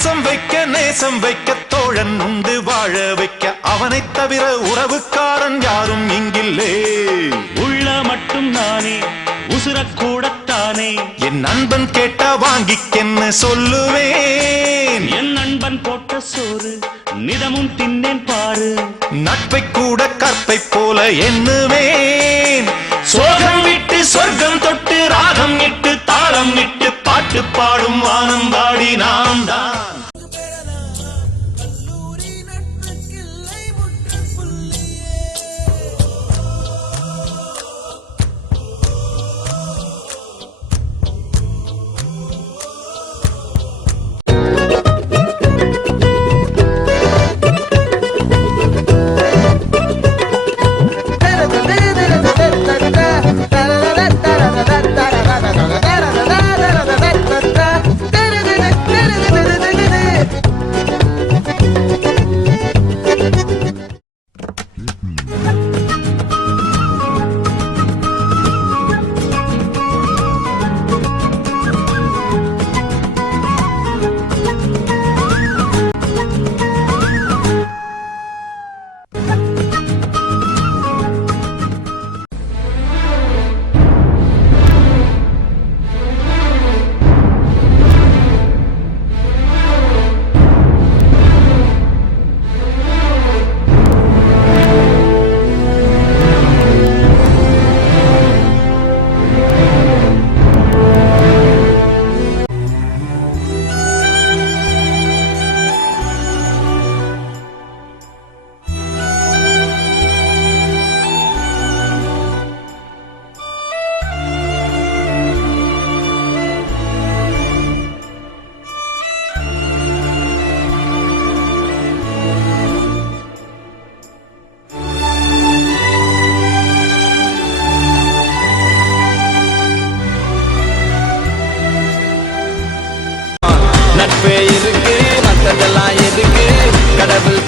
பாசம் வைக்க நேசம் வைக்க தோழன் உண்டு வாழ வைக்க அவனைத் தவிர உறவுக்காரன் யாரும் இங்கில்லே. உள்ள மட்டும் நானே உசுரக்கூடத்தானே என் நண்பன் கேட்டா வாங்கிக்கென்னு சொல்லுவேன். என் நண்பன் போட்ட சோறு நிதமும் தின்னேன் பாரு. நட்பை கூட கற்பை போல எண்ணுவேன். சோகம் விட்டு சொர்க்கம் தொட்டு ராகம் இட்டு தாளம் இட்டு பாட்டு பாடும் வானம் பாடி நாம் தான். நட்பே இருக்கு மற்றதெல்லாம் எதுக்கு கடவுள்